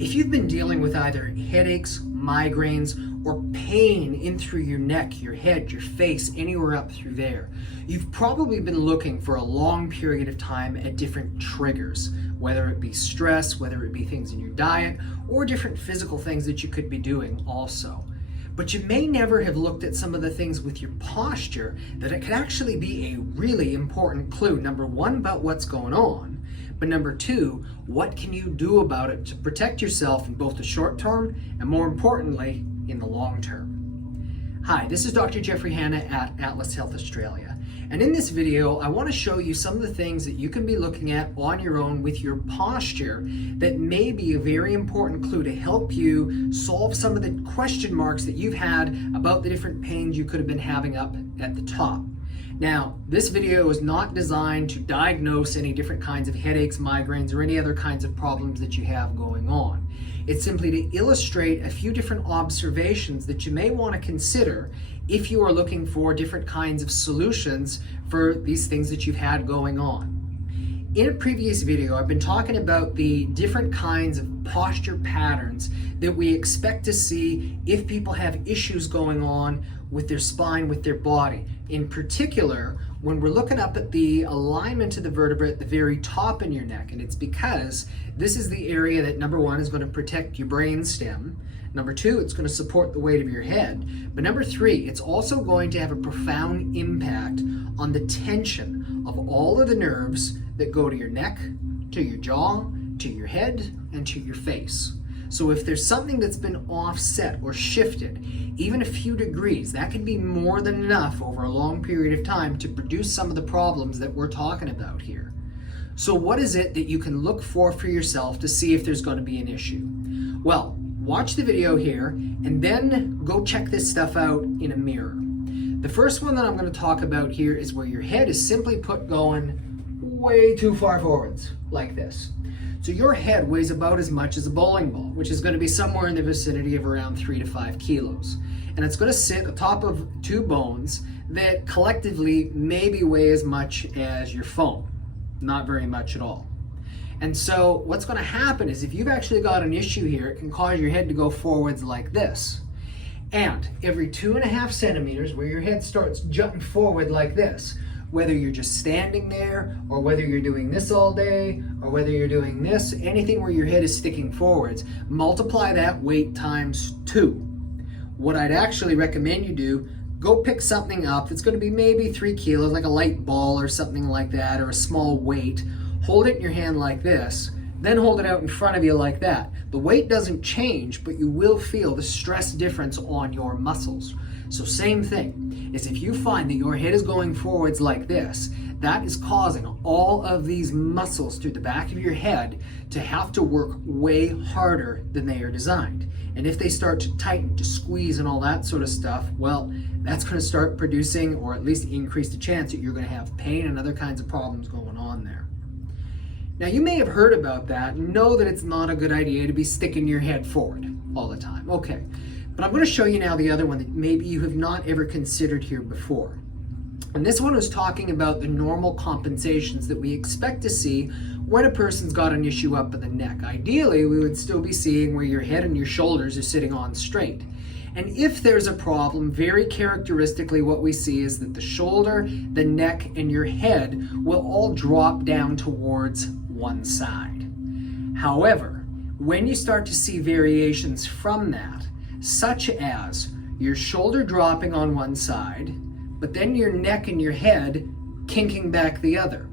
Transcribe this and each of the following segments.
If you've been dealing with either headaches, migraines, or pain in through your neck, your head, your face, anywhere up through there, you've probably been looking for a long period of time at different triggers, whether it be stress, whether it be things in your diet, or different physical things that you could be doing also. But you may never have looked at some of the things with your posture that it could actually be a really important clue. Number one, about what's going on. But number two, what can you do about it to protect yourself in both the short term and, more importantly, in the long term? Hi, this is Dr. Jeffrey Hanna at Atlas Health Australia. And in this video, I want to show you some of the things that you can be looking at on your own with your posture that may be a very important clue to help you solve some of the question marks that you've had about the different pains you could have been having up at the top. Now, this video is not designed to diagnose any different kinds of headaches, migraines, or any other kinds of problems that you have going on. It's simply to illustrate a few different observations that you may want to consider if you are looking for different kinds of solutions for these things that you've had going on. In a previous video, I've been talking about the different kinds of posture patterns that we expect to see if people have issues going on with their spine, with their body. In particular, when we're looking up at the alignment of the vertebrae at the very top in your neck, and it's because this is the area that, number one, is going to protect your brain stem. Number two, it's going to support the weight of your head. But number three, it's also going to have a profound impact on the tension of all of the nerves that go to your neck, to your jaw, to your head, and to your face. So if there's something that's been offset or shifted, even a few degrees, that can be more than enough over a long period of time to produce some of the problems that we're talking about here. So what is it that you can look for yourself to see if there's going to be an issue? Well, watch the video here and then go check this stuff out in a mirror. The first one that I'm going to talk about here is where your head is simply put going way too far forwards, like this. So your head weighs about as much as a bowling ball, which is going to be somewhere in the vicinity of around 3 to 5 kilos. And it's going to sit atop of two bones that collectively maybe weigh as much as your phone. Not very much at all. And so what's going to happen is if you've actually got an issue here, it can cause your head to go forwards like this. And every 2.5 centimeters where your head starts jutting forward like this, whether you're just standing there or whether you're doing this all day or whether you're doing this, anything where your head is sticking forwards, multiply that weight times 2. What I'd actually recommend you do, go pick something up that's going to be maybe 3 kilos, like a light ball or something like that, or a small weight. Hold it in your hand like this, then hold it out in front of you like that. The weight doesn't change, but you will feel the stress difference on your muscles. So same thing, is if you find that your head is going forwards like this, that is causing all of these muscles through the back of your head to have to work way harder than they are designed. And if they start to tighten, to squeeze and all that sort of stuff, well, that's going to start producing, or at least increase the chance that you're going to have pain and other kinds of problems going on there. Now, you may have heard about that and know that it's not a good idea to be sticking your head forward all the time. Okay, but I'm going to show you now the other one that maybe you have not ever considered here before. And this one was talking about the normal compensations that we expect to see when a person's got an issue up in the neck. Ideally, we would still be seeing where your head and your shoulders are sitting on straight. And if there's a problem, very characteristically what we see is that the shoulder, the neck, and your head will all drop down towards one side. However, when you start to see variations from that, such as your shoulder dropping on one side, but then your neck and your head kinking back the other.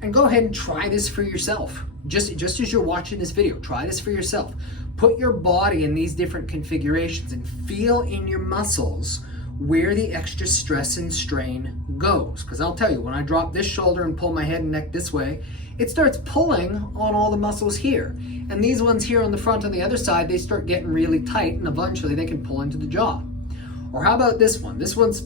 And go ahead and try this for yourself. Just as you're watching this video, try this for yourself. Put your body in these different configurations and feel in your muscles where the extra stress and strain goes. Because I'll tell you, when I drop this shoulder and pull my head and neck this way, it starts pulling on all the muscles here. And these ones here on the front on the other side, they start getting really tight and eventually they can pull into the jaw. Or how about this one? This one's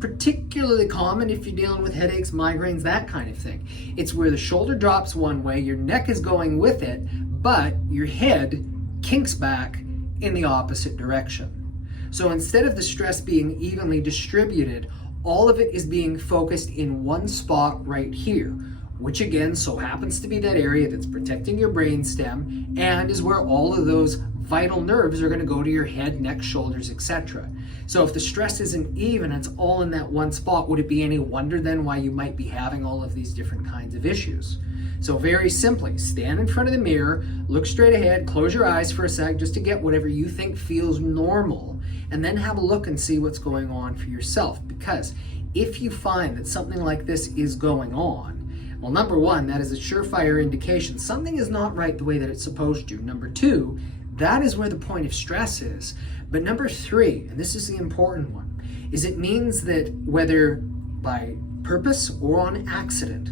particularly common if you're dealing with headaches, migraines, that kind of thing. It's where the shoulder drops one way, your neck is going with it, but your head kinks back in the opposite direction. So instead of the stress being evenly distributed, all of it is being focused in one spot right here, which again so happens to be that area that's protecting your brainstem and is where all of those vital nerves are going to go to your head, neck, shoulders, etc. So if the stress isn't even, it's all in that one spot, would it be any wonder then why you might be having all of these different kinds of issues? So very simply, stand in front of the mirror, look straight ahead, close your eyes for a sec just to get whatever you think feels normal, and then have a look and see what's going on for yourself. Because if you find that something like this is going on, well, number one, that is a surefire indication something is not right the way that it's supposed to. Number two, that is where the point of stress is. But number three, and this is the important one, is it means that whether by purpose or on accident,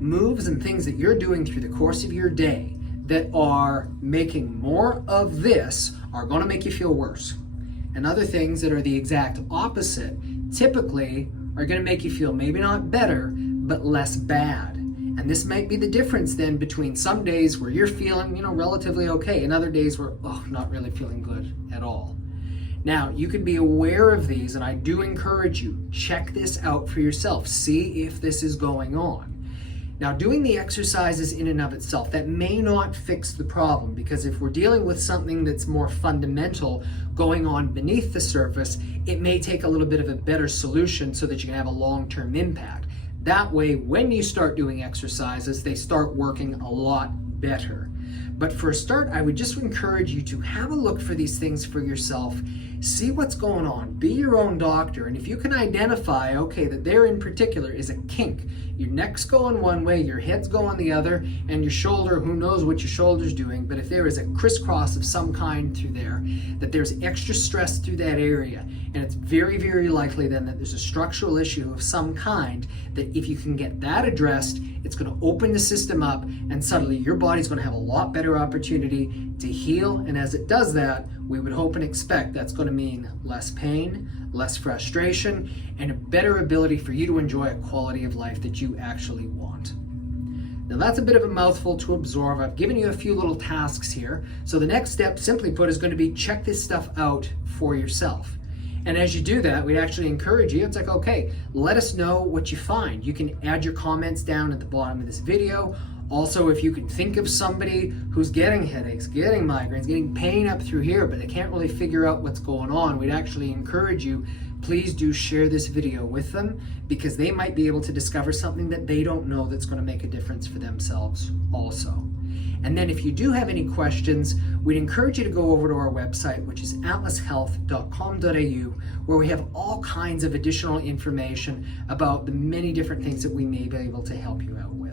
moves and things that you're doing through the course of your day that are making more of this are going to make you feel worse. And other things that are the exact opposite typically are going to make you feel maybe not better, but less bad. And this might be the difference then between some days where you're feeling, relatively okay, and other days where, not really feeling good at all. Now, you can be aware of these, and I do encourage you, check this out for yourself. See if this is going on. Now, doing the exercises in and of itself, that may not fix the problem, because if we're dealing with something that's more fundamental going on beneath the surface, it may take a little bit of a better solution so that you can have a long-term impact. That way, when you start doing exercises, they start working a lot better. But for a start, I would just encourage you to have a look for these things for yourself. See what's going on. Be your own doctor. And if you can identify, that there in particular is a kink. Your neck's going one way, your head's going the other, and your shoulder, who knows what your shoulder's doing. But if there is a crisscross of some kind through there, that there's extra stress through that area, and it's very, very likely then that there's a structural issue of some kind, that if you can get that addressed, it's going to open the system up, and suddenly your body's going to have a lot better opportunity to heal. And as it does that, we would hope and expect that's going to mean less pain, less frustration, and a better ability for you to enjoy a quality of life that you actually want. Now that's a bit of a mouthful to absorb. I've given you a few little tasks here. So the next step, simply put, is going to be check this stuff out for yourself. And as you do that, we'd actually encourage you, it's like, let us know what you find. You can add your comments down at the bottom of this video. Also, if you can think of somebody who's getting headaches, getting migraines, getting pain up through here, but they can't really figure out what's going on, we'd actually encourage you, please do share this video with them, because they might be able to discover something that they don't know that's going to make a difference for themselves also. And then if you do have any questions, we'd encourage you to go over to our website, which is atlashealth.com.au, where we have all kinds of additional information about the many different things that we may be able to help you out with.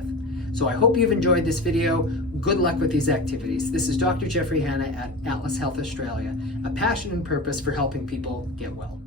So I hope you've enjoyed this video. Good luck with these activities. This is Dr. Jeffrey Hanna at Atlas Health Australia, a passion and purpose for helping people get well.